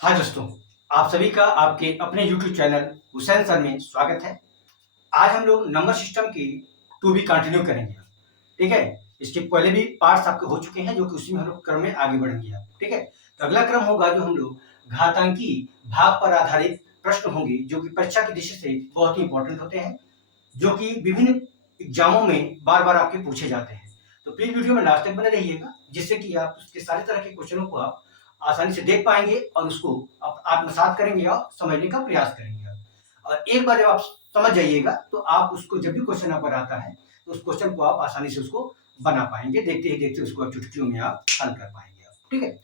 हाँ दोस्तों, आप सभी का आपके अपने YouTube चैनल हुसैन सर में स्वागत है। आज हम लोग नंबर सिस्टम की टू बी कंटिन्यू करेंगे। ठीक है, इसके पहले भी पार्ट्स आपके हो चुके हैं जो कि उसी में हम लोग क्रम में आगे बढ़ेंगे। आप ठीक है, तो अगला क्रम होगा जो हम लोग घातांकी भाग पर आधारित प्रश्न होंगे जो कि परीक्षा की दृष्टि से बहुत ही इंपॉर्टेंट होते हैं, जो कि विभिन्न एग्जामों में बार बार आपके पूछे जाते हैं। तो प्लीज वीडियो में लास्ट तक बने रहिएगा, जिससे कि आप उसके सारे तरह के क्वेश्चनों को आप आसानी से देख पाएंगे और उसको आप आत्मसात करेंगे और समझने का प्रयास करेंगे आप। और एक बार जब आप समझ जाइएगा तो आप उसको जब भी क्वेश्चन पर आता है तो उस क्वेश्चन को आप आसानी से उसको बना पाएंगे, देखते ही देखते उसको आप चुटकियों में आप हल कर पाएंगे आप। ठीक है,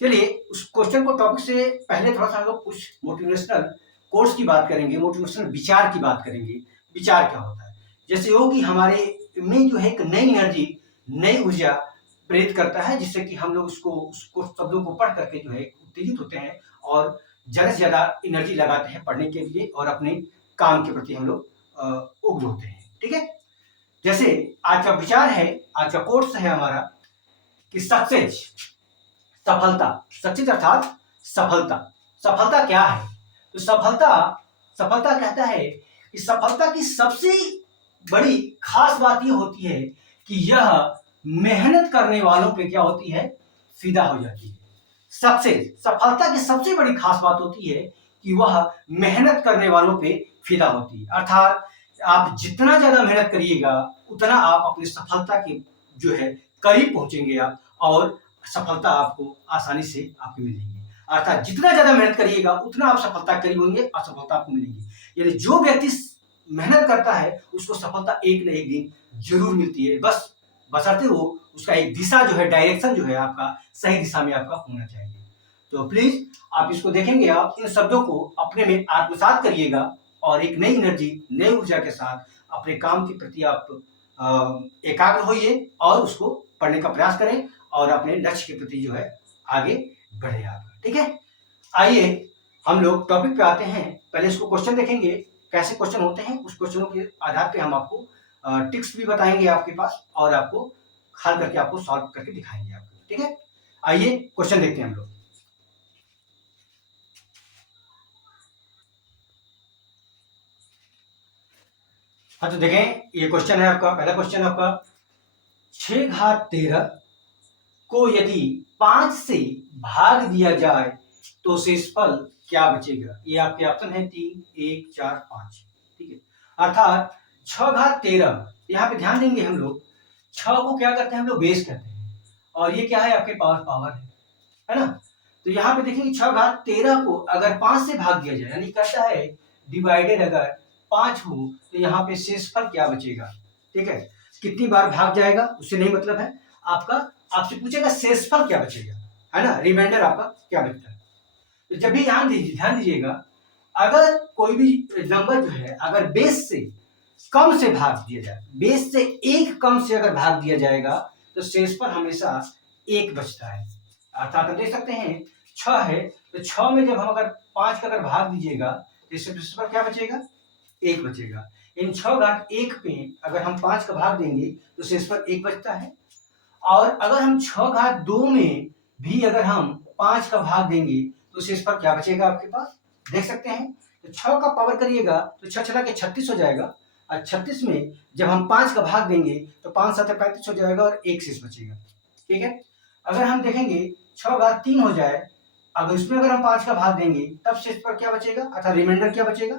चलिए उस क्वेश्चन को टॉपिक से पहले थोड़ा सा हम लोग कुछ मोटिवेशनल कोर्स की बात करेंगे, मोटिवेशनल विचार की बात करेंगे। विचार क्या होता है? जैसे वो कि हमारे में जो है एक नई एनर्जी, नई ऊर्जा प्रेरित करता है, जिससे कि हम लोग उसको शब्दों को पढ़ करके जो है उत्तेजित होते हैं और ज़्यादा से ज़्यादा एनर्जी लगाते हैं पढ़ने के लिए और अपने काम के प्रति हम लोग उग्र होते हैं। ठीक है, जैसे आज का विचार है, आज का कोर्स है हमारा कि सक्सेस, सफलता। सक्सेस अर्थात सफलता। सफलता क्या है? तो सफलता सफलता कहता है कि सफलता की सबसे बड़ी खास बात यह होती है कि यह मेहनत करने वालों पे क्या होती है? फिदा हो जाती है। सक्सेस, सफलता की सबसे बड़ी खास बात होती है कि वह मेहनत करने वालों पे फिदा होती है। अर्थात आप जितना ज्यादा मेहनत करिएगा उतना आप अपनी सफलता के जो है करीब पहुंचेंगे आप, और सफलता आपको आसानी से आपको मिलेगी। अर्थात जितना ज्यादा मेहनत करिएगा उतना आप सफलता के करीब होंगे और सफलता आपको मिलेगी। यानी जो व्यक्ति मेहनत करता है उसको सफलता एक न एक दिन जरूर मिलती है, बस बशर्ते वो उसका एक दिशा जो है, डायरेक्शन जो है आपका सही दिशा में आपका होना चाहिए। तो प्लीज आप इसको देखेंगे, आप इन शब्दों को अपने में आत्मसात करिएगा और एक नई एनर्जी, नई ऊर्जा के साथ अपने काम के प्रति आप एकाग्र होइए और उसको पढ़ने का प्रयास करें और अपने लक्ष्य के प्रति जो है आगे बढ़े आप। ठीक है, आइए हम लोग टॉपिक पे आते हैं। पहले इसको क्वेश्चन देखेंगे, कैसे क्वेश्चन होते हैं, उस क्वेश्चनों के आधार पे हम आपको टिप्स भी बताएंगे आपके पास और आपको हल करके आपको सॉल्व करके दिखाएंगे आपको। ठीक है, आइए क्वेश्चन देखते हैं हम लोग। हाँ, तो देखें ये क्वेश्चन है आपका, पहला क्वेश्चन आपका 6 घात 13 को यदि 5 से भाग दिया जाए तो शेषफल क्या बचेगा? ये आपके ऑप्शन है 3, 1, 4, 5। ठीक है, अर्थात 6 घात 13, यहाँ पे ध्यान देंगे हम लोग 6 को क्या करते हैं हम लोग? बेस करते हैं और ये क्या है? आपके पास पावर है ना। तो यहाँ पे देखेंगे 6 घात 13 को अगर 5 से भाग दिया जाए, यानी कहता है डिवाइडेड अगर 5 हो तो यहाँ पे शेषफल क्या बचेगा? ठीक है, कितनी बार भाग जाएगा उससे नहीं मतलब है आपका, आपसे पूछेगा शेषफल क्या बचेगा, है ना, रिमाइंडर आपका क्या बचता है। तो जब भी ध्यान दीजिएगा, अगर कोई भी नंबर जो है अगर बेस से कम से भाग दिया जाए, बेस से एक कम से अगर भाग दिया जाएगा तो शेषफल हमेशा एक बचता है। अर्थात हम देख सकते हैं 6 है तो 6 में जब हम अगर 5 का अगर भाग दीजिएगा तो शेषफल क्या बचेगा? एक बचेगा। इन 6 घात 1 पे अगर हम 5 का भाग देंगे तो शेषफल एक बचता है, और अगर हम 6 घात 2 में भी अगर हम 5 का भाग देंगे तो शेषफल क्या बचेगा आपके पास? देख सकते हैं, तो 6 का पावर करिएगा तो 6 छला के 36 हो जाएगा, और 36 में जब हम 5 का भाग देंगे तो 5 7 35 हो जाएगा और एक शेष बचेगा। ठीक है, अगर हम देखेंगे 6 घात 3 हो जाए, अगर इसमें अगर हम 5 का भाग देंगे तब शेषफल क्या बचेगा अर्थात रिमाइंडर क्या बचेगा?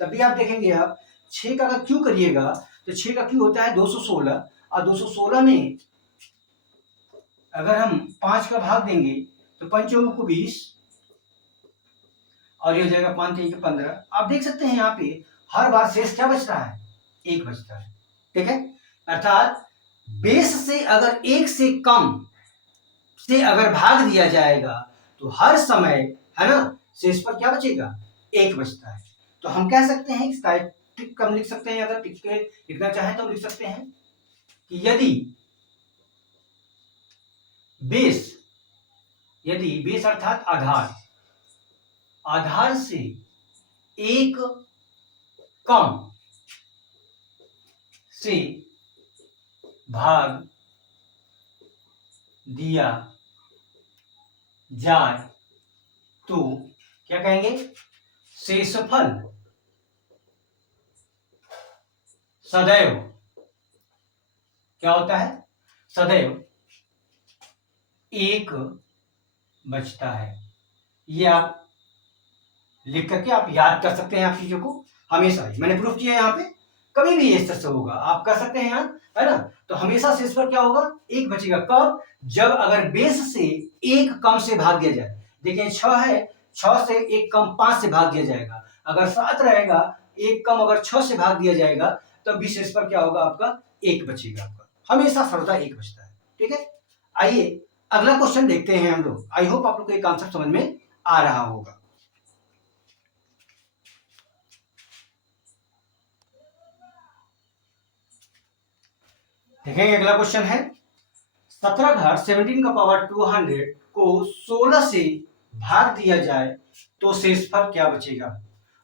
तब भी आप देखेंगे आप 6 का अगर क्यू करिएगा तो 6 का क्यू होता है 216, और 216 में अगर हम 5 का भाग देंगे तो 5 को 20 और ये हो जाएगा 5 3 15। आप देख सकते हैं यहाँ पे हर बार शेष क्या बच रहा है? एक बचता है। ठीक है, अर्थात बेस से अगर एक से कम से अगर भाग दिया जाएगा तो हर समय, है ना, शेष पर क्या बचेगा? एक बचता है। तो हम कह सकते हैं इसका एक ट्रिक हम लिख सकते हैं, अगर ट्रिक के लिखना चाहें तो हम लिख सकते हैं कि यदि बेस अर्थात आधार, आधार से एक कम से भाग दिया जाए तो क्या कहेंगे, शेषफल सदैव क्या होता है, सदैव एक बचता है। ये आप लिख करके आप याद कर सकते हैं आप चीजों को हमेशा ही। मैंने प्रूफ किया है यहाँ पे, कभी भी इस तरह से होगा, आप कर सकते हैं यहाँ, है ना। तो हमेशा शेषफल क्या होगा, एक बचेगा। कब, जब अगर बेस से एक कम से भाग दिया जाए। देखिए 6 है, 6 से एक कम 5 से भाग दिया जाएगा। अगर 7 रहेगा, एक कम अगर 6 से भाग दिया जाएगा, तब भी शेषफल क्या होगा आपका, एक बचेगा आपका। हमेशा सर्वदा एक बचता है। ठीक है, आइए अगला क्वेश्चन देखते हैं हम लोग। आई होप आप लोग को एक कॉन्सेप्ट समझ में आ रहा होगा। देखेंगे अगला क्वेश्चन है, 17 घात 17 का पावर 200 को 16 से भाग दिया जाए तो शेषफल क्या बचेगा।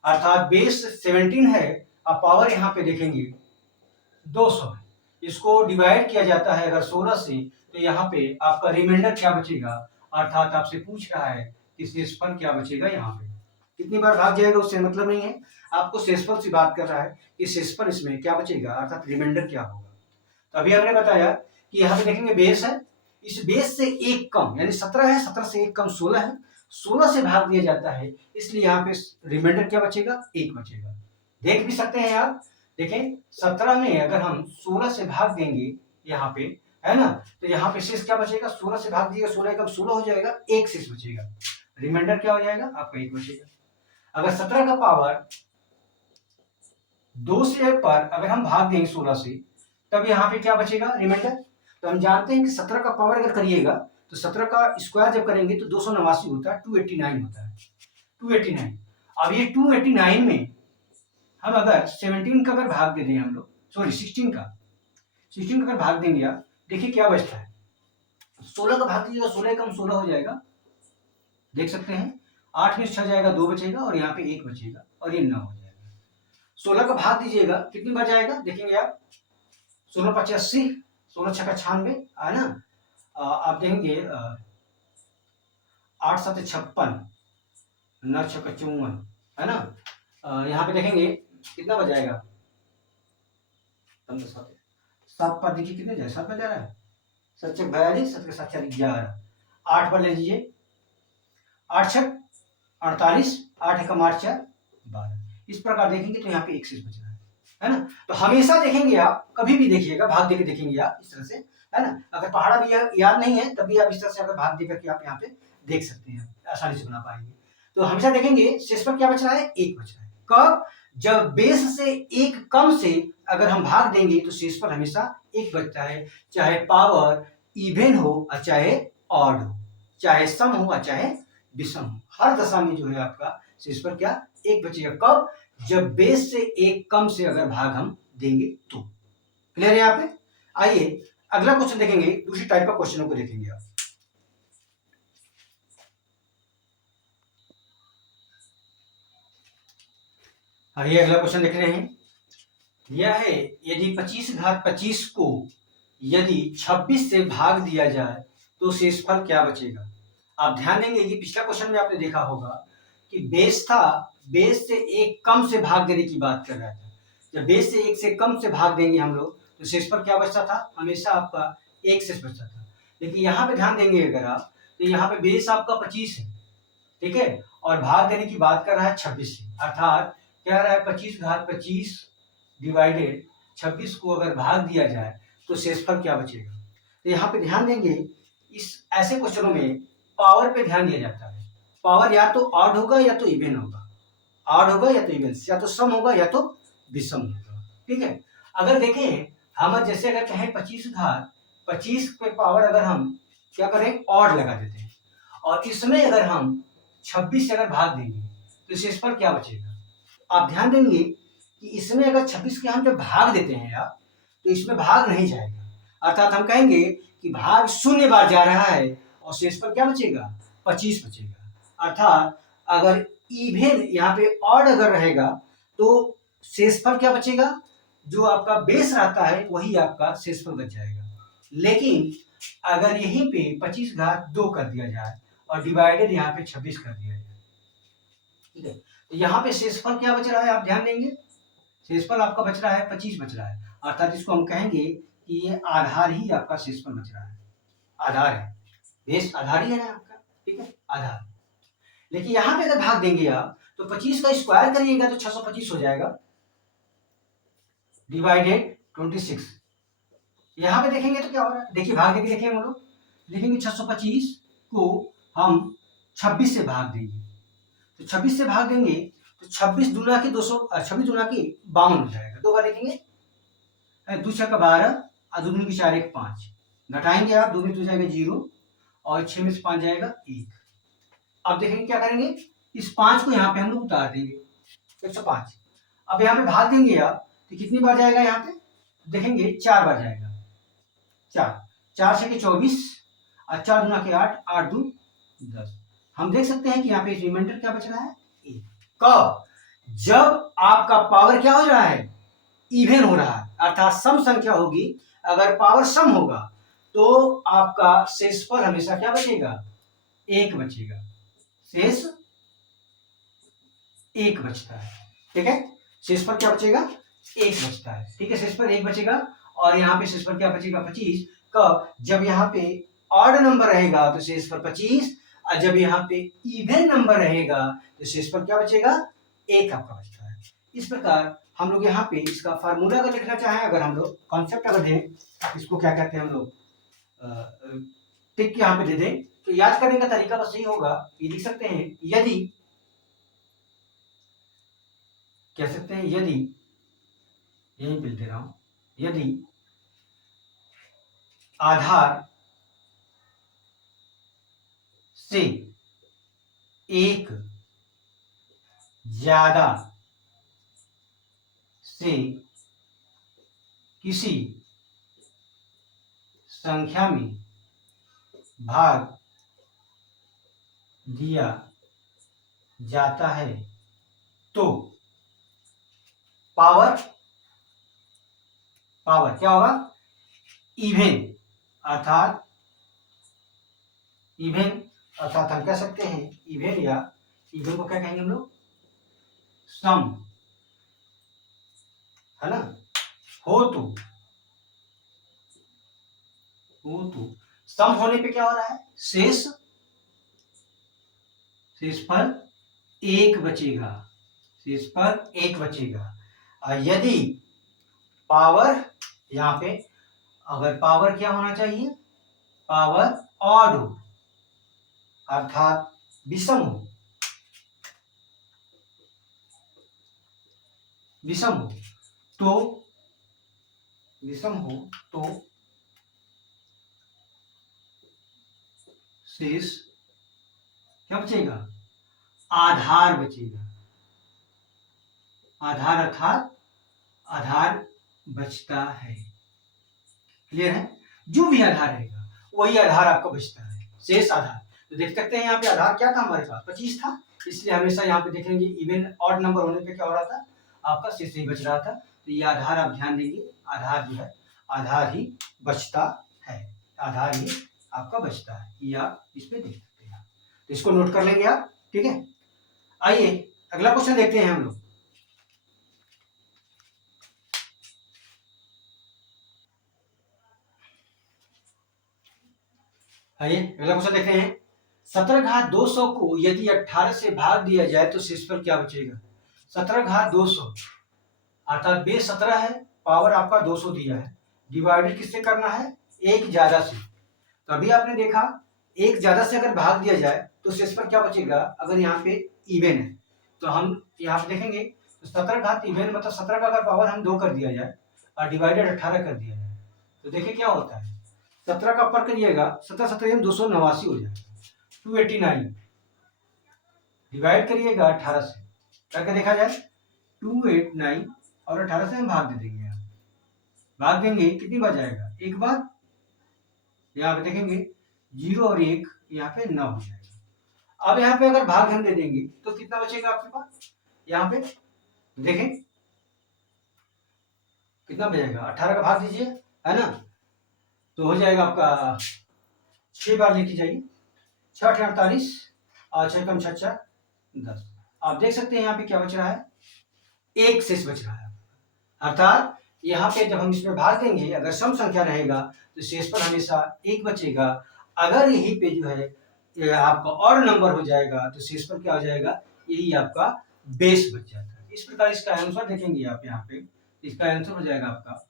अर्थात बेस 17 है, अब पावर यहाँ पे देखेंगे 200 है, इसको डिवाइड किया जाता है अगर 16 से, तो यहाँ पे आपका रिमाइंडर क्या बचेगा। अर्थात आपसे पूछ रहा है कि शेषफल क्या बचेगा। यहाँ पे कितनी बार भाग जाएगा उससे मतलब नहीं है, आपको शेषफल से बात कर रहा है कि शेषफल इसमें क्या बचेगा, अर्थात रिमाइंडर क्या होगा। तो अभी हमने बताया कि यहाँ पे देखेंगे बेस है, इस बेस से एक कम यानी 17 है, 17 से एक कम 16 है, 16 से भाग दिया जाता है, इसलिए यहाँ पे रिमाइंडर क्या बचेगा, एक बचेगा। देख भी सकते हैं आप, देखें 17 में अगर हम 16 से भाग देंगे यहाँ पे, है ना, तो यहाँ पे शेष क्या बचेगा, 16 से भाग दिएगा, 16 कम 16 हो जाएगा, एक शेष बचेगा, रिमाइंडर क्या हो जाएगा आपका, एक बचेगा। अगर 17 का पावर 2 से पर अगर हम भाग देंगे 16 से, तब यहाँ पे क्या बचेगा, रिमाइंडर। तो हम जानते हैं कि 17 का पावर अगर करिएगा तो 17 का स्क्वायर जब करेंगे तो 289 होता है, 289 होता है, 289। अब ये 289 में हम अगर 17 का अगर भाग दे दें हम लोग, सॉरी 16 का अगर भाग देंगे आप, देखिए क्या बचता है, 16 का भाग दीजिएगा, 16 कम 16 हो जाएगा, देख सकते हैं, 8 में 6 जाएगा, 2 बचेगा और यहाँ पे 1 बचेगा और ये 9 हो जाएगा। 16 का भाग दीजिएगा, कितनी बार जाएगा देखेंगे आप, 16 5 80, 16 6 96 है ना, आप देखेंगे 8 7 56, 9 6 54 है ना, यहाँ पे देखेंगे कितना बच जाएगा, 7 पर देखिए कितने जाए, 7 पर जा रहा है, 7 6 42, 7 7 11, 8 पर ले लीजिए, 8 6 48, 8 1 8 4 12, इस प्रकार देखेंगे तो यहाँ पे एक शेष बच रहा है ना। तो हमेशा देखेंगे आप, कभी भी देखिएगा भाग देके देखेंगे आप इस तरह से, है ना। अगर पहाड़ा भी याद नहीं है तब भी आप इस तरह से अगर भाग दे करके आप यहाँ पे देख सकते हैं, आसानी से बना पाएंगे। तो हमेशा देखेंगे शेषफल क्या बच रहा है, एक बच रहा है। कब, जब बेस से एक कम से अगर हम भाग देंगे तो शेषफल हमेशा एक बचता है, चाहे पावर इवन हो और चाहे ऑड हो, चाहे सम हो और चाहे विषम हो, हर दशा में जो है आपका शेषफल क्या, एक बचेगा। कब, जब बेस से एक कम से अगर भाग हम देंगे तो। क्लियर है यहाँ पे। आइए अगला क्वेश्चन देखेंगे, दूसरी टाइप का क्वेश्चनों को देखेंगे आप। आइए अगला क्वेश्चन देख रहे हैं, यह है यदि 25 घात 25 को यदि 26 से भाग दिया जाए तो शेषफल क्या बचेगा। आप ध्यान देंगे कि पिछला क्वेश्चन में आपने देखा होगा कि बेस था, बेस से एक कम से भाग देने की बात कर रहा था। जब बेस से एक से कम से भाग देंगे हम लोग तो शेषफल क्या बचता था, हमेशा आपका एक शेष बचता था। लेकिन यहाँ पे ध्यान देंगे अगर आप, तो यहाँ पे बेस आपका 25 है, ठीक है, और भाग देने की बात कर रहा है 26 से, अर्थात क्या रहा है 25 घात 25 डिवाइडेड 26 को अगर भाग दिया जाए तो शेषफल क्या बचेगा। तो यहाँ पे ध्यान देंगे, इस ऐसे क्वेश्चनों में पावर पे ध्यान दिया जाता है। पावर या तो ऑड होगा या तो इवन होगा, ऑड होगा या तो इवन, या तो सम होगा या तो विषम होगा, ठीक है। अगर देखें हम जैसे अगर कहें 25 घात 25 पे पावर अगर हम क्या करें, ऑड लगा देते हैं, और इसमें अगर हम 26 से अगर भाग देंगे तो शेषफल क्या बचेगा। आप ध्यान देंगे कि इसमें अगर 26 के हम जब भाग देते हैं आप, तो इसमें भाग नहीं जाएगा, अर्थात हम कहेंगे कि भाग 0 बार जा रहा है और शेषफल क्या बचेगा, 25 बचेगा। अर्थात अगर इवन यहाँ पे ऑड अगर रहेगा तो शेषफल क्या बचेगा, जो आपका बेस रहता है वही आपका शेषफल बच जाएगा। लेकिन अगर यहीं पे 25 घात 2 कर दिया जाए और डिवाइडेड यहाँ पे 26 कर दिया जाए, ठीक है। तो यहाँ पे शेषफल क्या बच रहा है, आप ध्यान देंगे, शेषफल आपका बच रहा है 25 बच रहा है, अर्थात इसको हम कहेंगे कि ये आधार ही आपका शेषफल बच रहा है, आधार है, बेस आधार ही है ना आपका, ठीक है, आधार। लेकिन यहाँ पे अगर भाग देंगे आप तो 25 का स्क्वायर करिएगा तो 625 हो जाएगा, डिवाइडेड 26। यहाँ पे देखेंगे तो क्या हो रहा है, देखिए भाग देके देखेंगे हम लोग, लिखेंगे 625 को हम 26 से भाग देंगे, तो 26 से भाग देंगे तो 26 दूना के 200, 26 दूना के 52 हो जाएगा, दो बार लिखेंगे, 2 छक्का 12 और 2 दूनी की 4 1 5, घटाएंगे आप, 2 में 2 जाएगा 0 और 6 में से 5 जाएगा 1। अब देखेंगे क्या करेंगे, इस 5 को यहाँ पे हम लोग उतार देंगे, 105। अब यहाँ पे भाग देंगे आप तो कितनी बार जाएगा यहाँ पे, देखेंगे 4 बार जाएगा, 4 से 24 और 4 दूना के 8, 8 2 10। हम देख सकते हैं कि यहाँ पे रिमाइंडर क्या बच रहा है, 1। कब, जब आपका पावर क्या हो रहा है, इवन हो रहा है, अर्थात सम संख्या होगी, अगर पावर सम होगा तो आपका शेषफल हमेशा क्या बचेगा, 1 बचेगा, शेष 1 बचता है, ठीक है, शेषफल क्या बचेगा, 1 बचता है, ठीक है, शेषफल 1 बचेगा। और यहाँ पे शेषफल क्या बचेगा, 25। कब, जब यहाँ पे ऑड नंबर रहेगा तो शेषफल 25, और जब यहाँ पे इवन नंबर रहेगा तो शेषफल क्या बचेगा, 1 आपका बचता है। इस प्रकार हम लोग यहाँ पे इसका फार्मूला अगर लिखना चाहें, अगर हम लोग कॉन्सेप्ट अगर दें, इसको क्या कहते हैं हम लोग, टिक यहाँ पे दे दें, तो याद करने का तरीका बस यही होगा, ये लिख सकते हैं यदि, कह सकते हैं यदि, यही बिल दे रहा हूं, यदि आधार से एक ज्यादा से किसी संख्या में भाग दिया जाता है तो पावर क्या होगा, इवन, अर्थात हम कह सकते हैं इवन, या इवन को क्या कहेंगे हम लोग, सम, है ना, हो तो सम होने पे क्या हो रहा है, शेषफल 1 बचेगा, शेषफल 1 बचेगा। यदि पावर, यहाँ पे अगर पावर क्या होना चाहिए, पावर ऑड हो, अर्थात विषम हो, तो शेष क्या बचेगा, आधार बचेगा, आधार अर्थात आधार बचता है, क्लियर है, जो भी आधार रहेगा वही आधार आपका बचता है, शेष आधार। तो देख सकते हैं यहाँ पे आधार क्या था हमारे पास, 25 था, इसलिए हमेशा यहाँ पे देखेंगे इवन ऑड नंबर होने पे क्या हो रहा था, आपका शेष ही बच रहा था। तो ये आधार आप ध्यान देंगे, आधार जो है, आधार ही बचता है, आधार ही आपका बचता है, ये आप इस पे देख सकते हैं, तो इसको नोट कर लेंगे आप, ठीक है। आइए अगला क्वेश्चन देखते हैं हम लोग। आइए अगला क्वेश्चन देखते हैं, 17 घात 200 को यदि 18 से भाग दिया जाए तो शेषफल क्या बचेगा। 17 घात 200 अर्थात बेस 17 है, पावर आपका 200 दिया है, डिवाइडेड किससे करना है, एक ज्यादा से। तो अभी आपने देखा एक ज्यादा से अगर भाग दिया जाए तो शेषफल क्या बचेगा, अगर यहाँ पे इवन है तो हम यहाँ पे देखेंगे तो 17 घात इवन मतलब 17 का अगर पावर हम 2 कर दिया जाए और डिवाइडेड 18 कर दिया जाए तो देखिए क्या होता है, 17 का अपर करिएगा, 17 17 289 हो जाएगा, 289 डिवाइड करिएगा 18 से, करके देखा जाए 289 और 18 से हम भाग दे देंगे, भाग देंगे कितनी बार जाएगा, एक बार, यहाँ पे देखेंगे 0 और 1 यहाँ पे 9 हो जाएगा। अब यहाँ पे अगर भाग हम दे देंगे तो कितना बचेगा आपके पास, यहाँ पे देखें कितना बचेगा, 18 का भाग दीजिए, है ना, तो हो जाएगा आपका 6 बार लेके जाइए, 6 8 48 और 6 कम 6 4 10। आप देख सकते हैं यहाँ पे क्या बच रहा है, एक शेष बच रहा है। अर्थात यहाँ पे जब हम इसमें भाग देंगे, अगर सम संख्या रहेगा तो शेष पर हमेशा एक बचेगा। अगर यही पे जो है ये आपका और नंबर हो जाएगा तो शेष पर क्या हो जाएगा, यही आपका बेस बच जाता है। इस प्रकार इसका आंसर देखेंगे आप यहाँ पे, इसका आंसर हो जाएगा आपका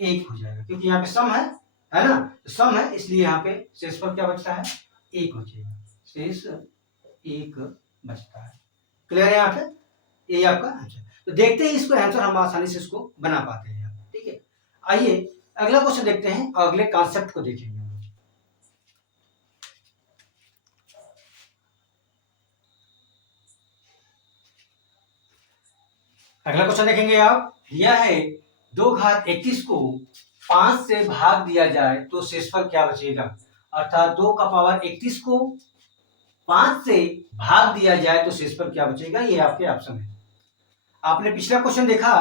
एक हो जाएगा, क्योंकि यहाँ पे सम है ना, तो सम है इसलिए यहाँ पे शेष पर क्या बचता है, एक बचेगा, शेष एक बचता है। क्लियर है यहाँ पे, यही आपका आंसर। तो देखते हैं इसको आंसर हम आसानी से इसको बना पाते हैं। ठीक है, आइए अगला क्वेश्चन देखते हैं और अगले कॉन्सेप्ट को देखेंगे। अगला क्वेश्चन देखेंगे आप, दिया है 2 घात 21 को 5 से भाग दिया जाए तो शेषफल क्या बचेगा। अर्थात 2 का पावर 31 को 5 से भाग दिया जाए तो शेषफल क्या बचेगा, ये आपके ऑप्शन है। आपने पिछला क्वेश्चन देखा,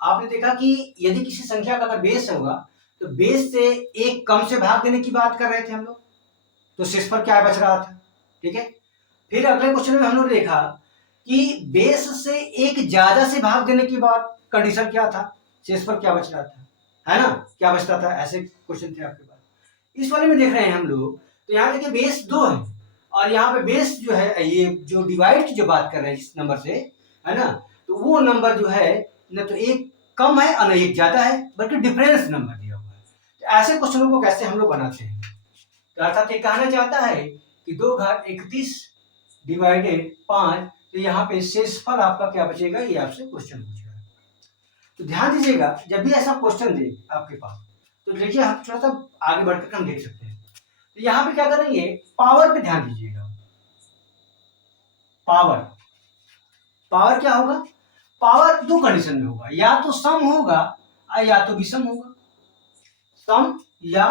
आपने देखा कि यदि किसी संख्या का अगर बेस होगा तो बेस से एक कम से भाग देने की बात कर रहे थे हम लोग, तो शेषफल क्या बच रहा था। ठीक है, फिर अगले क्वेश्चन में हम लोग देखा कि बेस से एक ज्यादा से भाग देने की बात, कंडीशन क्या था, शेषफल क्या बच रहा था, है ना, क्या बचता था, ऐसे क्वेश्चन थे आपके पास। इस वाले में देख रहे हैं हम लोग, तो यहाँ देखिए बेस 2 है और यहाँ पे बेस जो है, ये जो डिवाइड की जो बात कर रहे हैं इस नंबर से, है ना, तो वो नंबर जो है न तो एक कम है और न एक ज्यादा है, बल्कि डिफरेंस नंबर दिया हुआ है। तो ऐसे क्वेश्चनों को कैसे हम लोग बनाते हैं, तो अर्थात ये कहना चाहता है कि 2 घात 31 डिवाइडेड 5, तो यहाँ पे शेषफल आपका क्या बचेगा, ये आपसे क्वेश्चन पूछ रहा है। तो ध्यान दीजिएगा, जब भी ऐसा क्वेश्चन दे आपके पास, तो देखिए हम थोड़ा सा आगे बढ़कर हम देख सकते हैं। तो यहाँ पे क्या करेंगे, पावर पे ध्यान दीजिएगा। पावर क्या होगा, पावर 2 कंडीशन में होगा, या तो सम होगा या तो विषम होगा, सम या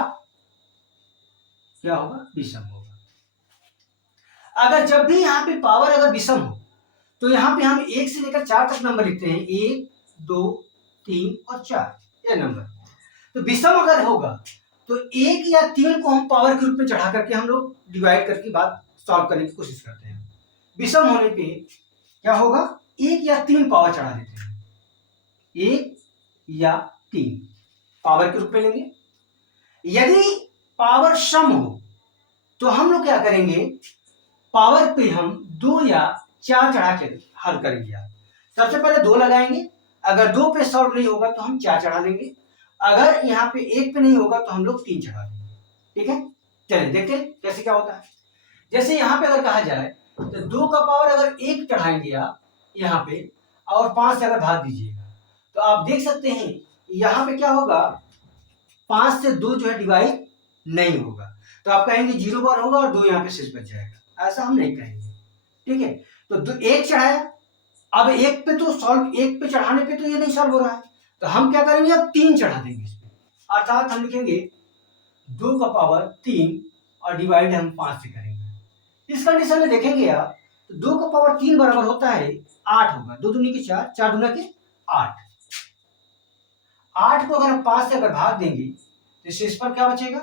क्या होगा, विषम होगा। अगर जब भी यहाँ पे पावर अगर विषम हो तो यहाँ पे हम 1 से लेकर 4 तक नंबर लिखते हैं, 1 2 3 और 4 ये नंबर। तो विषम अगर होगा तो 1 या 3 को हम पावर के रूप में चढ़ा करके हम लोग डिवाइड करके बात सॉल्व करने की कोशिश करते हैं। विषम होने पे क्या होगा, 1 या 3 पावर चढ़ा देते हैं, 1 या 3 पावर के रूप में लेंगे। यदि पावर सम हो तो हम लोग क्या करेंगे, पावर पे हम 2 या 4 चढ़ा के हल करेंगे। सबसे पहले 2 लगाएंगे, अगर 2 पे सॉल्व नहीं होगा तो हम 4 चढ़ा देंगे, अगर यहाँ पे 1 पे नहीं होगा तो हम लोग 3 चढ़ा देंगे। ठीक है, चलिए देखते हैं कैसे क्या होता है। जैसे यहाँ पे अगर कहा जाए तो 2 का पावर अगर 1 चढ़ाएंगे आप यहाँ पे और 5 से अगर भाग दीजिएगा तो आप देख सकते हैं यहाँ पे क्या होगा, 5 से 2 जो है डिवाइड नहीं होगा, तो आप कहेंगे 0 बार होगा और 2 यहाँ पे शेष बच जाएगा, ऐसा हम नहीं कहेंगे। ठीक है, तो 1 चढ़ाया, अब 1 पे तो सॉल्व, 1 पे चढ़ाने पे तो ये नहीं सॉल्व हो रहा है, तो हम क्या करेंगे, अब 3 चढ़ा देंगे इसमें, अर्थात हम लिखेंगे 2 का पावर 3 और डिवाइड हम 5 से करेंगे। इस कंडीशन में देखेंगे आप तो 2 का पावर 3 बराबर होता है 8 होगा, 2 दूनी के 4, 4 दूना के 8। 8 को अगर हम 5 से अगर भाग देंगे तो शेष पर क्या बचेगा,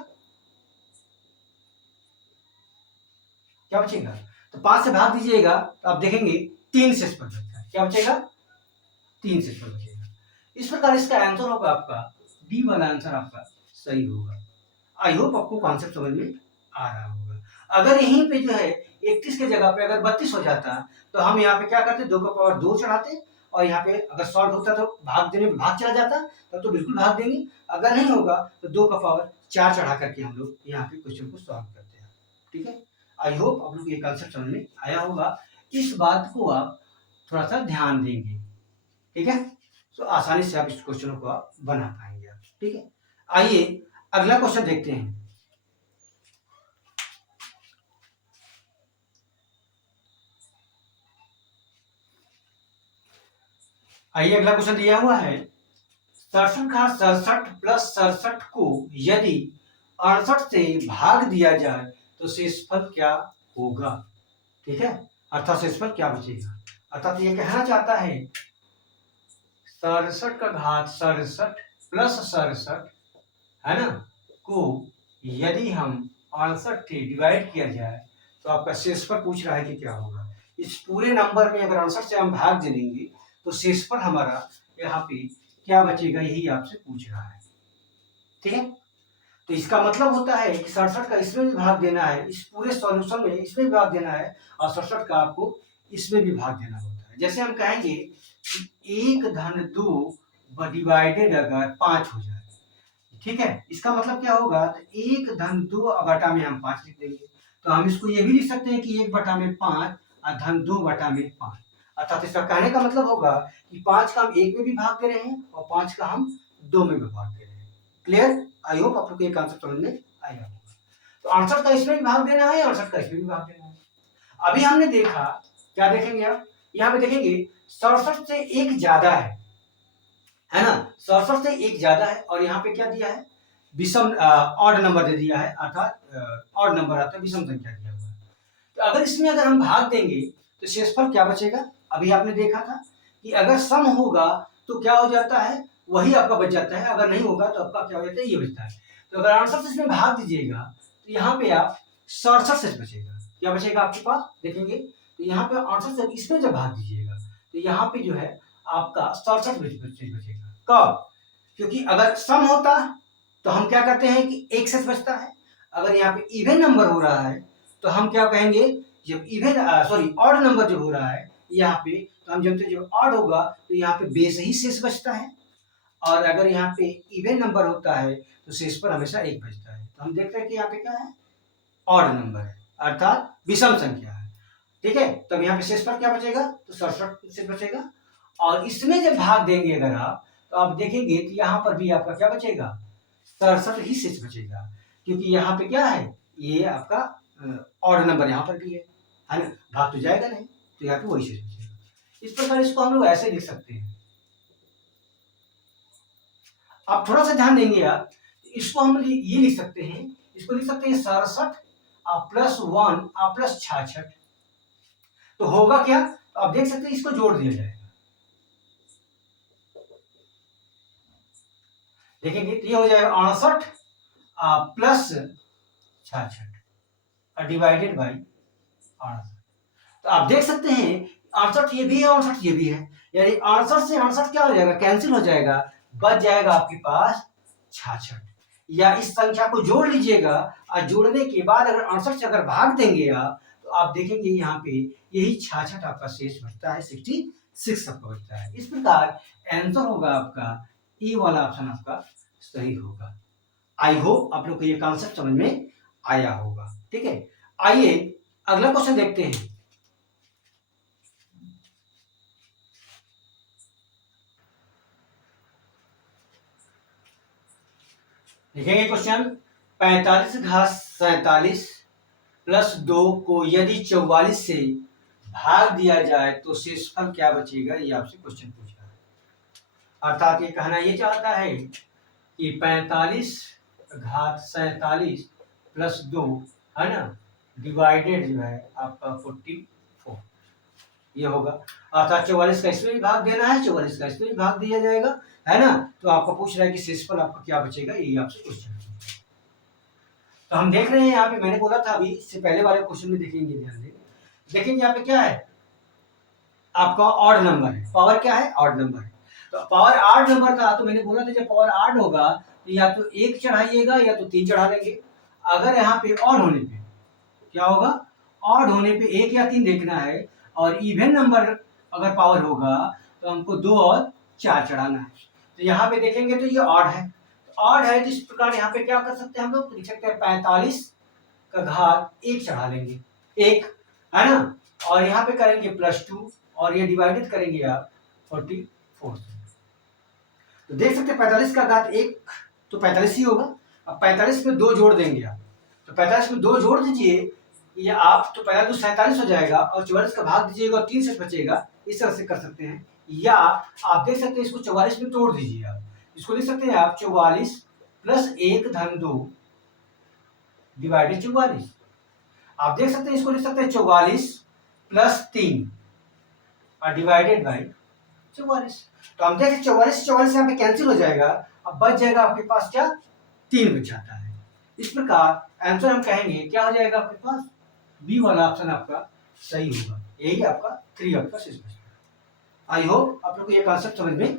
क्या बचेगा, तो 5 से भाग दीजिएगा तो आप देखेंगे 3 शेष पर बचेगा, क्या बचेगा, 3 शेष पर बचेगा। इस प्रकार इसका आंसर होगा आपका डी वाला आंसर आपका सही होगा। आई होप आपको कॉन्सेप्ट समझ में आ रहा होगा। अगर यहीं पे जो है 31 के जगह पे अगर 32 हो जाता तो हम यहाँ पे क्या करते, 2 का पावर 2 चढ़ाते और यहाँ पे अगर सॉल्व होता तो भाग देने में भाग चला जाता, तब तो बिल्कुल भाग देंगे, अगर नहीं होगा तो 2 का पावर 4 चढ़ा करके हम लोग यहाँ पे क्वेश्चन को सॉल्व करते हैं। ठीक है, आई होप आप लोग ये कॉन्सेप्ट समझ में आया होगा, इस बात को आप थोड़ा सा ध्यान देंगे। ठीक है, तो आसानी से आप इस क्वेश्चनों को आप बना पाएंगे। ठीक है, आइए अगला क्वेश्चन देखते हैं। आइए अगला क्वेश्चन दिया हुआ है, 67 का 67 प्लस 67 को यदि 68 से भाग दिया जाए तो शेषफल क्या होगा। ठीक है, अर्थात शेषफल क्या बचेगा, अर्थात ये कहना चाहता है 67 का घात 67 प्लस 67 है ना को यदि हम 68 से डिवाइड किया जाए तो आपका शेषफल पूछ रहा है कि क्या होगा। इस पूरे नंबर में अगर 68 से हम भाग दे देंगे तो शेषफल हमारा यहाँ पे क्या बचेगा, यही आपसे पूछ रहा है। ठीक है, तो इसका मतलब होता है कि 67 का इसमें भी भाग देना है, इस पूरे सॉल्यूशन में इसमें भी भाग देना है, और 67 का आपको इसमें भी भाग देना होता है। जैसे हम कहेंगे कि 1/2 डिवाइडेड अगर 5 हो जाए, ठीक है, इसका मतलब क्या होगा, तो 1/2 बटा में हम 5 लिख देंगे। तो हम इसको ये भी लिख सकते हैं कि 1/5 और धन 2/5, अर्थात इसका कहने का मतलब होगा कि 5 का हम 1 में भी भाग दे रहे हैं और 5 का हम 2 में भी भाग दे रहे हैं। क्लियर? आई होप आप लोग को ये कॉन्सेप्ट समझ में आएगा। तो 68 का इसमें भी भाग देना है, 68 का इसमें भी भाग देना है। अभी हमने देखा, क्या देखेंगे आप, यहाँ पे देखेंगे 67 से एक ज्यादा है ना, 67 से एक ज्यादा है, और यहाँ पे क्या दिया है, विषम ऑड नंबर दे दिया है, अर्थात ऑड नंबर आता है, विषम संख्या दिया हुआ है। तो अगर इसमें अगर हम भाग देंगे तो शेषफल क्या बचेगा, अभी आपने देखा था कि अगर सम होगा तो क्या हो जाता है, वही आपका बच जाता है, अगर नहीं होगा तो आपका क्या हो जाता है, ये बचता है। तो अगर 68 से इसमें भाग दीजिएगा तो यहाँ पे आप 67 से बचेगा, क्या बचेगा आपके पास, देखेंगे तो यहाँ पे 68 से इसमें जब भाग दीजिएगा तो यहाँ पे जो है आपका 67 बचेगा। कब? क्योंकि अगर सम होता तो हम क्या करते हैं कि एक से बचता है, अगर यहाँ पे इवन नंबर हो रहा है तो हम क्या कहेंगे, जब इवन ऑड नंबर जो हो रहा है यहाँ पे, तो हम जानते हैं जब ऑड होगा तो यहाँ पे बेस ही शेष बचता है, और अगर यहाँ पे इवन नंबर होता है तो शेष पर हमेशा एक बचता है। तो हम देखते हैं कि यहाँ पे क्या है, ऑड नंबर है, अर्थात विषम संख्या है। ठीक है, तब यहाँ पे शेष पर क्या बचेगा, तो 67 शेष बचेगा, और इसमें जब भाग देंगे अगर आप, तो आप देखेंगे कि यहाँ पर भी आपका क्या बचेगा, 67 ही शेष बचेगा, क्योंकि यहाँ पे क्या है, ये आपका ऑड नंबर यहाँ पर भी है ना, भाग तो जाएगा नहीं, तो यहाँ पे वही शेष बचेगा। इस प्रकार इसको हम लोग ऐसे लिख सकते हैं। आप थोड़ा सा ध्यान देंगे आप, इसको हम ये लिख सकते हैं, इसको लिख सकते हैं 67 +1 +66, तो होगा क्या, तो आप देख सकते हैं इसको जोड़ दिया जाएगा, देखेंगे तो ये हो जाएगा 68 +66 डिवाइडेड बाई 68। तो आप देख सकते हैं 68 ये भी है, 68 ये भी है, यानी 68 से 68 क्या हो जाएगा, कैंसिल हो जाएगा, बच जाएगा आपके पास 66। या इस संख्या को जोड़ लीजिएगा, और जोड़ने के बाद अगर 68 से अगर भाग देंगे आप, तो आप देखेंगे यहाँ पे यही 66 आपका शेष बचता है, 66 आपका बचता है। इस प्रकार आंसर होगा आपका ए वाला ऑप्शन आपका सही होगा। आई होप आप लोग को ये कॉन्सेप्ट समझ में आया होगा। ठीक है, आइए अगला क्वेश्चन देखते हैं। देखेंगे क्वेश्चन, 45 घात 47 +2 को यदि 44 से भाग दिया जाए तो शेषफल क्या बचेगा, ये आपसे क्वेश्चन पूछ रहा है। अर्थात ये कहना ये चाहता है कि 45 घात 47 +2 है ना, डिवाइडेड जो है आपका 44 ये होगा, अर्थात 44 का इसमें भी भाग देना है, 44 का इसमें भी भाग दिया जाएगा, है ना। तो आपका पूछ रहा है कि शेषफल आपका क्या बचेगा, ये आपसे क्वेश्चन। तो हम देख रहे हैं यहाँ पे, मैंने बोला था अभी इससे पहले वाले क्वेश्चन में देखेंगे, ध्यान दें, देखेंगे यहाँ पे क्या है, आपका ऑड नंबर है, पावर क्या है, ऑड नंबर है। तो पावर ऑड नंबर था, तो मैंने बोला था जब पावर ऑड होगा तो या तो 1 चढ़ाइएगा या तो 3 चढ़ा देंगे। अगर यहाँ पे ऑड होने पे क्या होगा, ऑड होने पे 1 या 3 देखना है, और इवन नंबर अगर पावर होगा तो हमको 2 और 4 चढ़ाना है। तो यहाँ पे देखेंगे तो ये ऑड है, ऑड है, तो इस प्रकार यहाँ पे क्या कर सकते हैं हम लोग, लिख सकते हैं 45 का घात 1 चढ़ा लेंगे, 1 है ना, और यहाँ पे करेंगे +2, और ये डिवाइडेड करेंगे आप 44 से। तो देख सकते हैं 45 का घात 1 तो 45 ही होगा। अब 45 में 2 जोड़ देंगे आप, तो 45 में 2 जोड़ दीजिए, ये आप तो 45 तो 47 हो जाएगा, और 44 का भाग दीजिएगा और 3 से बचेगा, इस तरह से कर सकते हैं। या आप देख सकते हैं इसको 44 में तोड़ दीजिए, आप इसको लिख सकते हैं आप 44 + 1 धन 2 डिवाइडेड 44। आप देख सकते हैं इसको लिख सकते हैं 44 + 3 और डिवाइडेड बाई 44। तो हम देखें 44 यहाँ पे कैंसिल हो जाएगा, अब बच जाएगा आपके पास क्या, 3 बच जाता है। इस प्रकार आंसर हम कहेंगे क्या हो जाएगा आपके पास, बी वाला ऑप्शन आपका सही होगा। यही आपका 3 आपका शेष बचेगा। आई होप आप लोग को ये कॉन्सेप्ट समझ में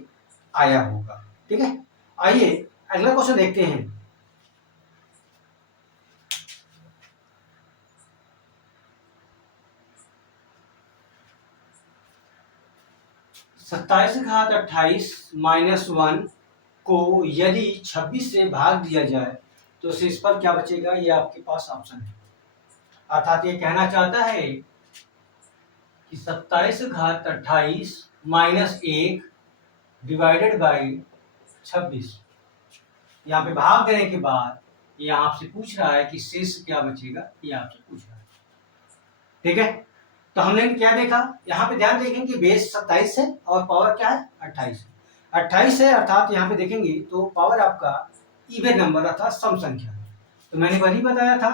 आया होगा। ठीक है, आइए अगला क्वेश्चन देखते हैं। सत्ताईस घात 28 -1 को यदि 26 से भाग दिया जाए तो शेषफल क्या बचेगा, ये आपके पास ऑप्शन है। अर्थात ये कहना चाहता है कि 27 घात 28 -1 डिवाइडेड बाई 26, यहाँ पे भाग देने के बाद ये आपसे पूछ रहा है कि शेष क्या बचेगा, ये आपसे पूछ रहा है। ठीक है, तो हमने क्या देखा, यहाँ पे ध्यान देखें कि बेस 27 है और पावर क्या है 28 है। 28 है अर्थात यहाँ पे देखेंगे तो पावर आपका इवन नंबर अर्थात सम संख्या है। तो मैंने वही बताया था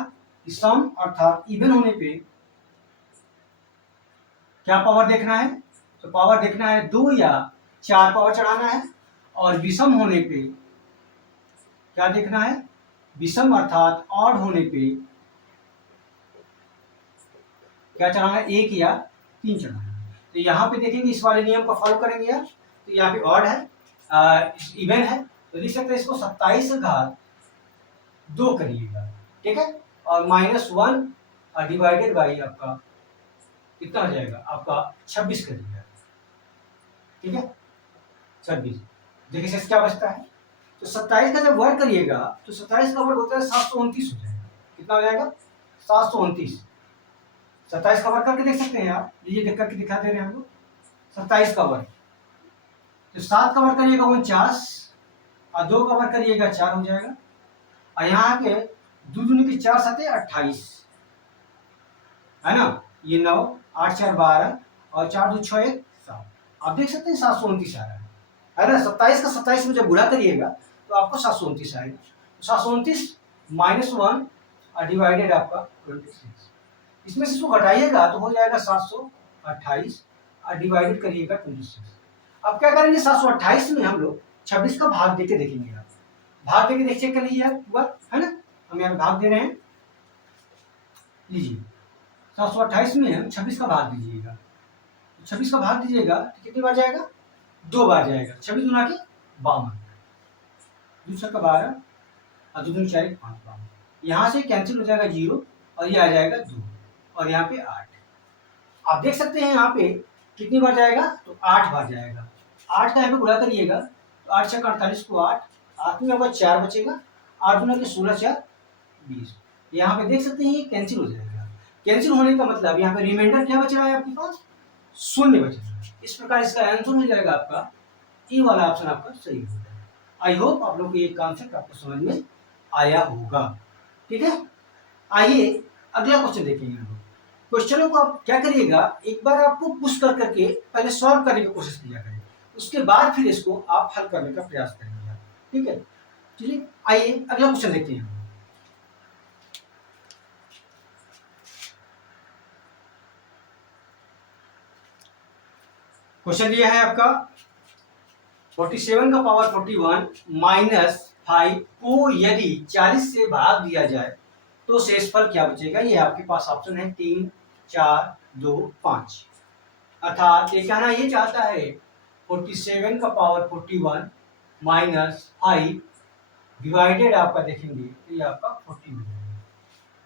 कि सम अर्थात इवन होने पे क्या पावर देखना है, तो पावर देखना है 2 या 4 पावर चढ़ाना है, और विषम होने पे क्या देखना है, विषम अर्थात ऑड होने पे क्या चढ़ाना है, 1 या 3 चढ़ाना है। तो यहाँ पे देखेंगे इस वाले नियम को फॉलो करेंगे यार, तो यहाँ पे ऑड है, इवन है, तो लिख सकते हैं इसको 27 घात 2 करिएगा। ठीक है, और -1 डिवाइडेड बाई आपका कितना हो जाएगा, आपका 26 करिएगा। ठीक है, 26 देखिए शेष क्या बचता है, तो 27 का जब वर्ग करिएगा तो 27 का वर्ग होता है 729 हो जाएगा। कितना हो जाएगा, 729। 27 का वर्ग करके देख सकते हैं आप, ये देख करके दिखा दे रहे हैं हम लोग। 27 का वर्ग, तो 7 का वर्ग करिएगा 49, और 2 का वर्ग करिएगा 4 हो जाएगा। और यहाँ के 2 दूनी की 4 7 28 है ना, ये 9 8 4 12 और 4 2 6 1 7, आप देख सकते हैं 729 आ रहा है ना। 27 का 27 में जब गुणा करिएगा तो आपको 729 आएगा। 729 -1 डिवाइडेड आपका 26, इसमें से इसको घटाइएगा तो हो जाएगा 728 और डिवाइडेड करिएगा 26। अब क्या करेंगे, 728 में हम लोग 26 का भाग देके देखेंगे। आप भाग देके देख चेक कर लीजिए आप, है ना, हम यहाँ भाग दे रहे हैं, लीजिए 728 में हम 26 का भाग दीजिएगा, 26 का भाग दीजिएगा तो कितनी बार जाएगा, 2 बार जाएगा। 26 गुना के 52, 2 का 12 और 2 दूनी 4 5 52, यहाँ से कैंसिल हो जाएगा 0 और ये आ जाएगा 2 और यहाँ पे 8। आप देख सकते हैं यहाँ पे कितनी बार जाएगा, तो 8 बार जाएगा। 8 का यहाँ पे गुणा करिएगा तो 8 6 48 को 8 में होगा 4 बचेगा, 8 गुना के 16 4 20। यहाँ पे देख सकते हैं ये कैंसिल हो जाएगा। कैंसिल होने का मतलब यहाँ पे रिमाइंडर क्या बच रहा है आपके पास, 0 बच रहा है। इस प्रकार इसका आंसर हो जाएगा आपका ई वाला ऑप्शन आपका सही हो जाएगा। आई होप आप लोग को ये कॉन्सेप्ट आपको समझ में आया होगा। ठीक है, आइए अगला क्वेश्चन देखेंगे हम लोग। क्वेश्चनों को आप क्या करिएगा, एक बार आपको पुश कर करके पहले सॉल्व करने की कोशिश किया करें, उसके बाद फिर इसको आप हल करने का प्रयास करेंगे। ठीक है, चलिए आइए अगला क्वेश्चन देखते हैं। क्वेश्चन ये है आपका 47 का पावर 41 -5 को यदि 40 से भाग दिया जाए तो शेषफल क्या बचेगा, ये आपके पास ऑप्शन है 3 4 2 5। अर्थात ये कहना ये चाहता है 47 का पावर 41 -5 डिवाइडेड आपका देखेंगे तो ये आपका 40 मिलेगा।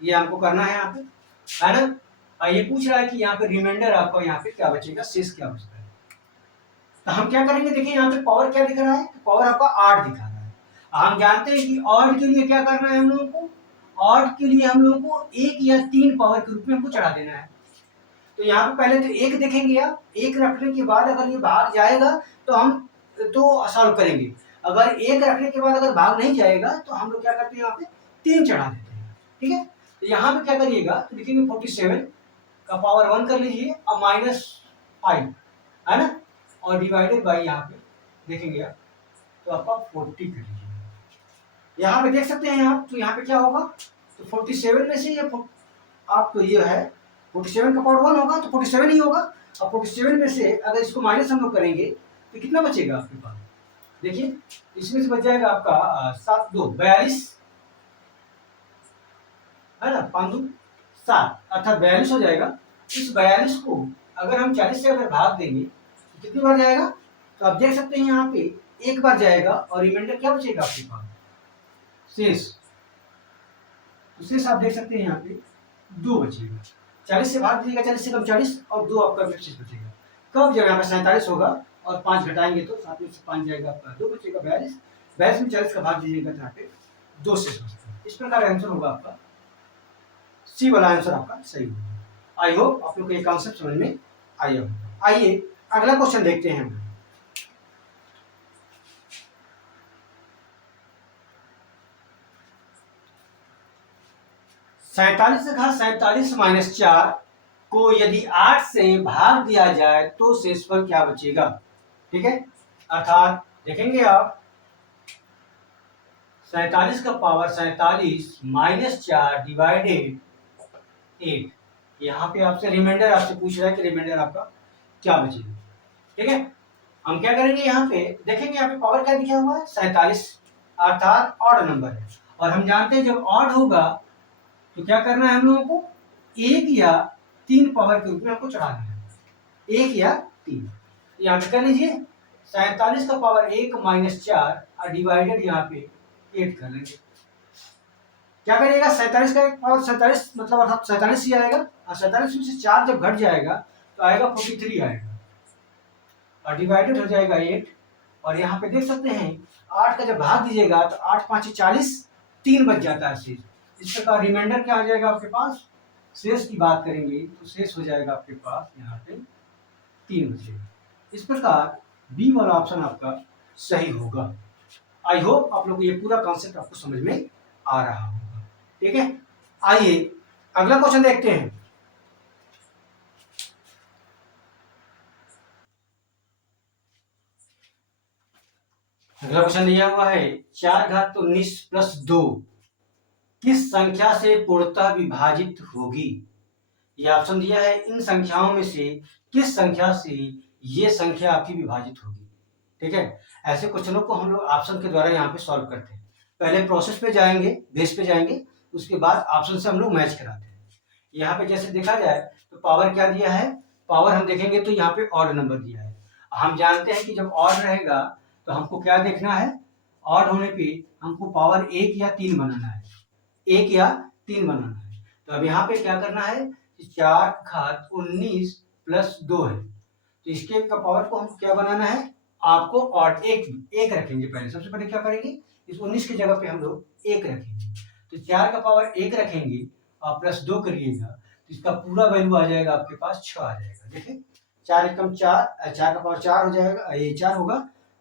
ये आपको करना है यहाँ पे, है ना। ये पूछ रहा है कि यहाँ पे रिमाइंडर आपका यहाँ पे क्या बचेगा, शेष क्या बचता है। तो हम क्या करेंगे, देखिए यहाँ पे पावर क्या दिख रहा है, तो पावर आपका 8 दिखा रहा है। हम जानते हैं कि ऑड के लिए क्या करना है हम लोगों को, ऑड के लिए हम लोगों को 1 या 3 पावर के रूप में हमको चढ़ा देना है। तो यहाँ पे पहले तो 1 देखेंगे आप, 1 रखने के बाद अगर ये भाग जाएगा तो हम तो सॉल्व करेंगे। अगर 1 रखने के बाद अगर भाग नहीं जाएगा तो हम लोग क्या करते हैं, यहाँ पे 3 चढ़ा देते हैं। ठीक है, तो यहाँ पे क्या करिएगा, तो लिखेंगे 47 का पावर 1 कर लीजिए और -5 है ना, और डिवाइडेड बाई यहाँ पे देखेंगे आप तो आपका 40 कर लीजिए। यहाँ पे देख सकते हैं आप, तो यहाँ पे क्या होगा, तो 47 में से ये आपको ये है 47 का पावर 1 होगा तो 47 ही होगा, और 47 में से अगर इसको माइनस हम लोग करेंगे तो कितना बचेगा आपके पास, देखिए इसमें से बच जाएगा आपका 7 2 42 है ना, 5 2 7 अर्थात 42 हो जाएगा। इस 42 को अगर हम 40 से अगर भाग देंगे तो कितनी बार जाएगा, तो आप देख सकते हैं यहाँ पे एक बार जाएगा और रिमाइंडर क्या बचेगा आपके पास, शेष। तो शेष आप देख सकते हैं यहाँ पे 2 बचेगा। 40 से भाग दीजिएगा, 40 से कम 40 और 2 आपका शेष बचेगा। कब जब यहाँ पे 47 होगा और 5 घटाएंगे तो 7 में से 5 जाएगा आपका 2 बचेगा 42। 42 में 40 का भाग दीजिएगा तो यहाँ पे 2 शेष बचता है। इस प्रकार आंसर होगा आपका सी वाला आंसर आपका सही होगा। आई होप आप लोग को ये कॉन्सेप्ट समझ में आया होगा। आइए अगला क्वेश्चन देखते हैं हम। 47 माइनस 4 को यदि 8 से भाग दिया जाए तो शेषफल क्या बचेगा। ठीक है, अर्थात देखेंगे आप 47 का पावर 47 माइनस 4 डिवाइडेड 8। यहाँ पे आपसे रिमाइंडर आपसे पूछ रहा है कि रिमाइंडर आपका क्या बचेगा। ठीक है, हम क्या करेंगे, यहाँ पे देखेंगे, यहाँ पे पावर क्या दिया हुआ है 47, अर्थात ऑड नंबर है। और हम जानते हैं जब ऑड होगा तो क्या करना है हम लोगों को, 1 या 3 पावर के रूप में हमको चढ़ाना है, 1 या 3। यहाँ पे कर लीजिए 47 का पावर 1 माइनस 4 और डिवाइडेड यहाँ पे 8 कर लेंगे। क्या करिएगा, 47 का पावर 47 मतलब अर्थात 47 ही आएगा, और 47 में से 4 जब घट जाएगा तो आएगा 43 आएगा, और डिवाइडेड हो जाएगा 8। और यहाँ पे देख सकते हैं 8 का जब भाग दीजिएगा तो 8 5 40, 3 बच जाता है शेष। इस प्रकार रिमाइंडर क्या आ जाएगा आपके पास, शेष की बात करेंगे तो शेष हो जाएगा आपके पास यहाँ पे 3 बचेगा। इस प्रकार बी वाला ऑप्शन आपका सही होगा। आई होप आप लोग को ये पूरा कॉन्सेप्ट आपको समझ में आ रहा होगा। ठीक है, आइए अगला क्वेश्चन देखते हैं। अगला क्वेश्चन दिया हुआ है 4 घात 19 प्लस 2 किस संख्या से पूर्णतः विभाजित होगी। यह ऑप्शन दिया है, इन संख्याओं में से किस संख्या से ये संख्या आपकी विभाजित होगी। ठीक है, ऐसे क्वेश्चनों को हम लोग ऑप्शन के द्वारा यहाँ पे सॉल्व करते हैं। पहले प्रोसेस पे जाएंगे, बेस पे जाएंगे, उसके बाद ऑप्शन से हम लोग मैच कराते हैं। यहाँ पे जैसे देखा जाए तो पावर क्या दिया है, पावर हम देखेंगे तो यहाँ पे ऑड नंबर दिया है। हम जानते हैं कि जब ऑड रहेगा तो हमको क्या देखना है, ऑड होने पे हमको पावर 1 या 3 बनाना है, 1 या 3 बनाना है। तो अब यहाँ पे क्या करना है, 4 घात 19 प्लस 2 है, तो इसके का पावर को हम क्या बनाना है, आपको ऑड एक रखेंगे। पहले सबसे पहले क्या करेंगे, इस 19 की जगह पे हम लोग 1 रखेंगे। तो 4 का पावर 1 रखेंगे और प्लस 2 करिएगा तो इसका पूरा वैल्यू आ जाएगा आपके पास 6 आ जाएगा। देखिए 4 एकम 4, 4 का पावर 4 हो जाएगा, ये 4 होगा,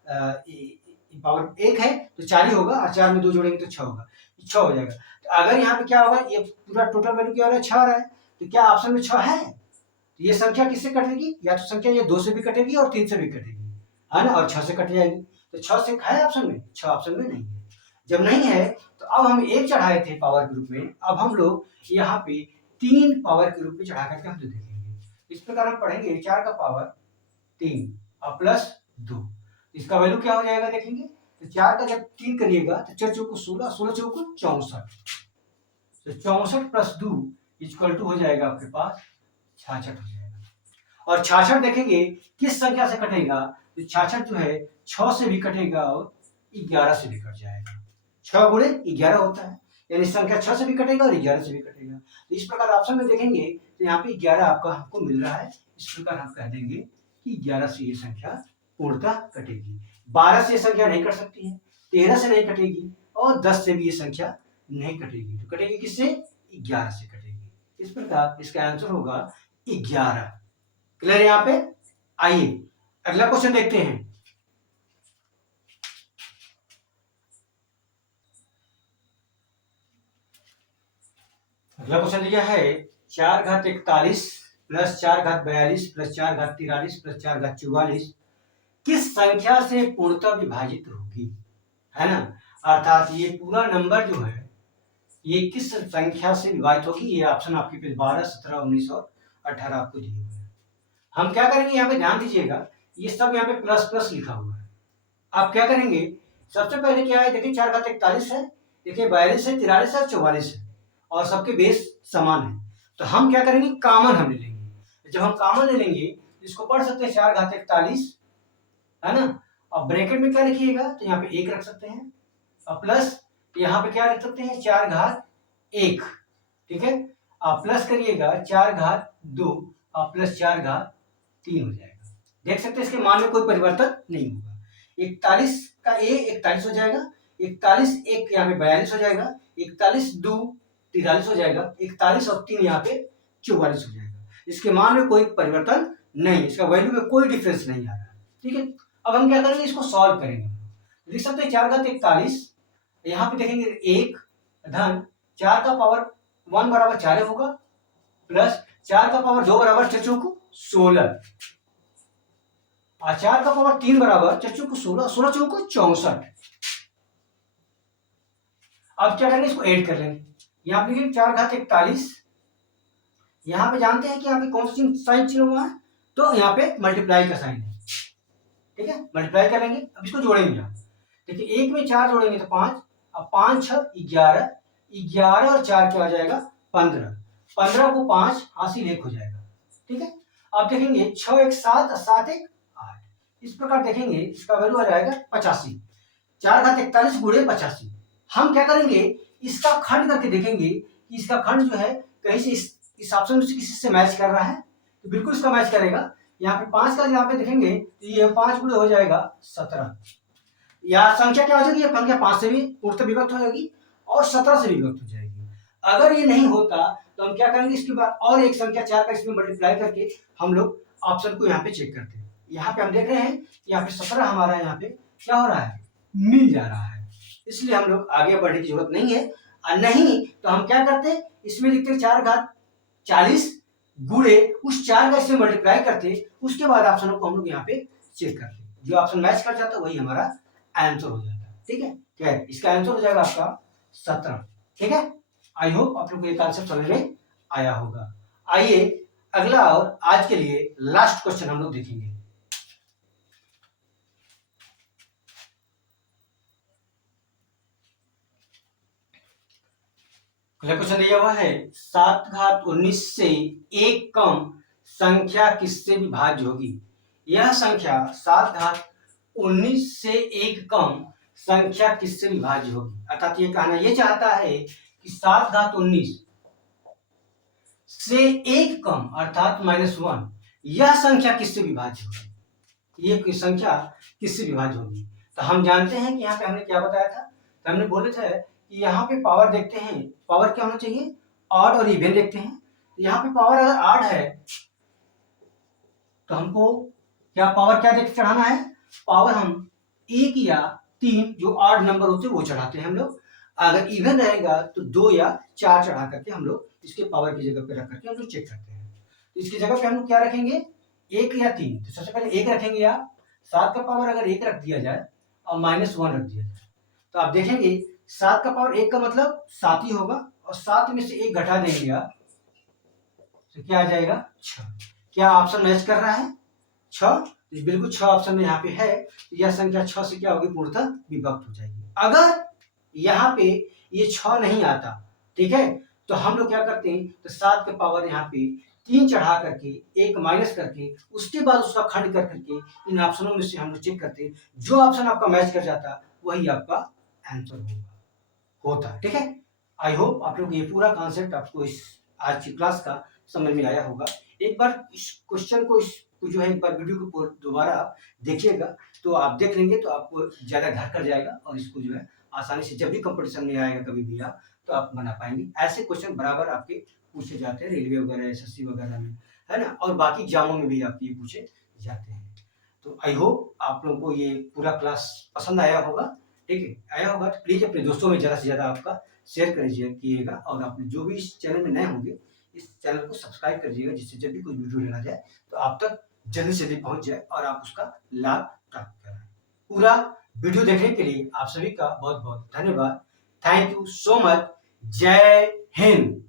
पावर 1 है तो 4 ही होगा, और 4 में 2 जोड़ेंगे तो 6 होगा, 6 हो जाएगा। तो अगर यहाँ पे क्या होगा, ये पूरा टोटल वैल्यू क्या हो रहा है, 6 आ रहा है, तो क्या ऑप्शन में 6 है, तो ये संख्या किससे कटेगी, या तो संख्या ये 2 से भी कटेगी और 3 से भी कटेगी, है ना, और 6 से कट जाएगी। तो 6 से है ऑप्शन में, 6 ऑप्शन में नहीं है। जब नहीं है तो अब हम 1 चढ़ाए थे पावर के रूप में, अब हम लोग यहाँ पे 3 पावर के रूप में चढ़ा करके हम देखेंगे। इस प्रकार हम पढ़ेंगे 4 का पावर 3 और प्लस 2, इसका वैल्यू क्या हो जाएगा देखेंगे। तो 4 का जब 3 करिएगा तो 4 चौको 16, 16 चौको 64, तो 64 प्लस 2 इक्वल टू हो जाएगा आपके पास 66 हो जाएगा। और 66 देखेंगे किस संख्या से कटेगा, तो 66 जो है 6 से भी कटेगा और 11 से भी कट जाएगा। 6 गुणे 11 होता है, यानी संख्या 6 से भी कटेगा और 11 से भी कटेगा। तो इस प्रकार ऑप्शन में देखेंगे तो यहाँ पे 11 आपका हमको मिल रहा है। इस प्रकार हम कह देंगे कि 11 से ये संख्या पूर्णतः कटेगी। 12 से ये संख्या नहीं कट सकती है, 13 से नहीं कटेगी, और 10 से भी ये संख्या नहीं कटेगी। तो कटेगी किससे, 11 से कटेगी। इस प्रकार इसका आंसर होगा 11। क्लियर है यहाँ पे। आइए अगला क्वेश्चन देखते हैं। अगला क्वेश्चन दिया है 4 घात 41 प्लस 4 घात 42 प्लस 4 घात 43 प्लस 4 घात 44 किस संख्या से पूर्णतः विभाजित होगी, है ना। अर्थात ये पूरा नंबर जो है ये किस संख्या से विभाजित होगी। ये ऑप्शन आपके पास 12, 17, 19 और 18 आपको दिए हुए हैं। हम क्या करेंगे, यहाँ पे ध्यान दीजिएगा, ये सब यहाँ पे प्लस प्लस लिखा हुआ है। आप क्या करेंगे, सबसे पहले क्या है, देखिए 4 घात 41 है, देखिए 42 है, 43 है, 44 है, और सबके बेस समान है। तो हम क्या करेंगे, कॉमन हम ले लेंगे। तो जब हम कॉमन ले लेंगे इसको पढ़ सकते हैं 4 घात 41, है ना। अब ब्रैकेट में क्या लिखिएगा, तो यहाँ पे 1 रख सकते हैं और प्लस यहाँ पे क्या रख सकते हैं 4 घात 1, ठीक है। आप प्लस करिएगा 4 घात 2 और प्लस 4 घात 3 हो जाएगा। देख सकते हैं इसके मान में कोई परिवर्तन नहीं होगा। 41 का ए 41 हो जाएगा, 41 एक यहाँ पे 42 हो जाएगा, 41 2 43 हो जाएगा, 41 और 3 यहाँ पे 44 हो जाएगा। इसके मान में कोई परिवर्तन नहीं, इसका वैल्यू में कोई डिफरेंस नहीं आ रहा है, ठीक है। अब हम क्या करेंगे, इसको सॉल्व करेंगे। लिख सकते हैं 4 घात 41, यहाँ पे देखेंगे 1 धन 4 का पावर 1 बराबर 4 होगा, प्लस 4 का पावर 2 बराबर 4 चौको 16, और 4 का पावर 3 बराबर 4 चौको 16, 16 चौको 64। अब क्या करेंगे, इसको ऐड कर लेंगे। यहाँ पे लिखेंगे 4 घात 41, यहाँ पे जानते हैं कि यहाँ पे कौन सा साइन चिन्ह हुआ है, तो यहाँ पे मल्टीप्लाई का साइन है, ठीक है। मल्टीप्लाई करेंगे, अब इसको जोड़ेंगे आप। देखिए 1 में 4 जोड़ेंगे तो 5, अब 5 6 11, 11 और 4 क्या हो जाएगा 15, 15 को 5 हासिल 1 हो जाएगा, ठीक है। अब देखेंगे 6 1 7, 7 1 8, इस प्रकार देखेंगे इसका वैल्यू आ जाएगा 85। 4 घात 41 गुणे 85। हम क्या करेंगे, इसका खंड करके देखेंगे कि इसका खंड जो है कहीं से इस ऑप्शन में से किसी से मैच कर रहा है, तो बिल्कुल इसका मैच करेगा। यहाँ पे 5 का यहाँ पे देखेंगे तो ये 5 गुणे हो जाएगा 17। या संख्या क्या हो जाएगी, ये संख्या 5 से भी पूर्णतः विभक्त हो जाएगी और 17 से भी विभक्त हो जाएगी। अगर ये नहीं होता तो हम क्या करेंगे, इसके बाद और एक संख्या 4 का इसमें मल्टीप्लाई करके हम लोग ऑप्शन को यहाँ पे चेक करते हैं। यहाँ पे हम देख रहे हैं कि यहाँ पे 17 हमारा यहाँ पे क्या हो रहा है, मिल जा रहा है, इसलिए हम लोग आगे बढ़ने की जरूरत नहीं है। और नहीं तो हम क्या करते हैं, इसमें लिखते 4 घात 40 गुणे उस 4 का इसमें मल्टीप्लाई करते, उसके बाद ऑप्शनों को हम लोग यहाँ पे चेक करते, जो ऑप्शन मैच कर जाता है वही हमारा आंसर हो जाता है, ठीक है। क्या है, इसका आंसर हो जाएगा आपका 17, ठीक है। आई होप आप लोग को ये कॉन्सेप्ट समझ में आया होगा। आइए अगला और आज के लिए लास्ट क्वेश्चन हम लोग देखेंगे। क्वेश्चन दिया हुआ है 7 घात 19 से एक कम संख्या किससे विभाज्य होगी। यह संख्या 7 घात 19 से एक कम संख्या किससे विभाज्य होगी। अर्थात ये कहना ये चाहता है कि 7 घात 19 से एक कम अर्थात -1 यह संख्या किससे विभाज्य होगी, ये संख्या किससे विभाज्य होगी। तो हम जानते हैं कि यहाँ पे हमने क्या बताया था, तो हमने बोले थे कि यहाँ पे पावर देखते हैं, पावर क्या होना चाहिए, ऑड और इवन देखते हैं। यहाँ पे पावर अगर ऑड है तो हमको क्या पावर क्या देख चढ़ाना है, पावर हम 1 या 3 जो ऑड नंबर होते हैं वो चढ़ाते हैं हम लोग। अगर इवन रहेगा तो 2 या 4 चढ़ा करके हम लोग इसके पावर की जगह पे रख करके हम लोग चेक करते हैं। तो इसकी जगह पे हम लोग क्या रखेंगे, 1 या 3। तो सबसे पहले 1 रखेंगे आप, 7 का पावर अगर 1 रख दिया जाए और -1 रख दिया जाए तो आप देखेंगे 7 का पावर 1 का मतलब 7 ही होगा, और 7 में से 1 घटा देंगे आप तो क्या आ जाएगा 6। क्या ऑप्शन मैच कर रहा है 6, बिल्कुल 6 ऑप्शन में यहाँ पे है। यह संख्या 6 से क्या होगी, पूर्णतः विभक्त हो जाएगी। अगर यहाँ पे ये 6 नहीं आता, ठीक है, तो हम लोग क्या करते हैं, तो 7 के पावर यहाँ पे 3 चढ़ा करके 1 माइनस करके उसके बाद उसका खंड कर करके इन ऑप्शनों में से हम लोग चेक करते हैं, जो ऑप्शन आपका मैच कर जाता वही आपका आंसर होता, ठीक है। आई होप आप लोग ये पूरा कॉन्सेप्ट आपको इस आज की क्लास का समझ में आया होगा। एक बार इस क्वेश्चन को जो है एक बार वीडियो को दोबारा आप देखिएगा, तो आप देख लेंगे तो आपको ज़्यादा घर कर जाएगा और इसको जो है आसानी से जब भी कंपटीशन में आएगा कभी भी आप तो आप बना पाएंगे। ऐसे क्वेश्चन बराबर आपके पूछे जाते हैं रेलवे वगैरह एसएससी वगैरह में, है ना, और बाकी एग्जामों में भी आपके ये पूछे जाते हैं। तो आई होप आप लोगों को ये पूरा क्लास पसंद आया होगा, ठीक है। आया होगा तो प्लीज़ अपने दोस्तों में ज़्यादा से ज़्यादा आपका शेयर कीजिएगा, और आप जो भी इस चैनल में नए होंगे इस चैनल को सब्सक्राइब कर दीजिएगा, जिससे जब भी कोई वीडियो लेना जाए तो आप तक जल्दी से जल्दी पहुंच जाए और आप उसका लाभ प्राप्त करें। पूरा वीडियो देखने के लिए आप सभी का बहुत बहुत धन्यवाद। Thank you so much. जय हिंद।